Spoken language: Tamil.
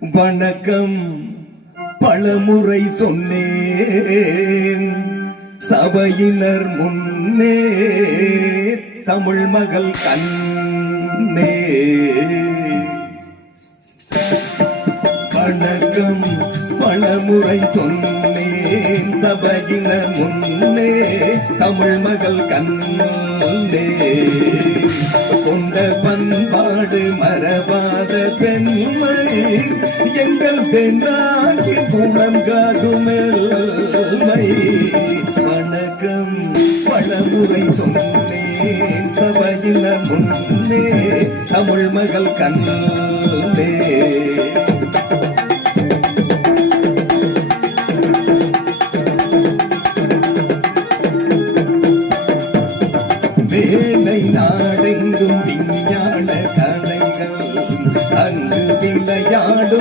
வணக்கம் பலமுறை சொன்னேன் சபையினர் முன்னே தமிழ் மகள் கண்ணே. வணக்கம் பலமுறை சொன்னேன் சபையினர் முன்னே தமிழ் மகள் கண்ணே. கொண்ட பண்பாடு மரபாத பெண்மை எங்கள் தென்னாட்டின் குணம் காகுமெல்மை. வணக்கம் பலமுறை சொன்னேன் சபையினர் முன்னே தமிழ் மகள் கண்ணே.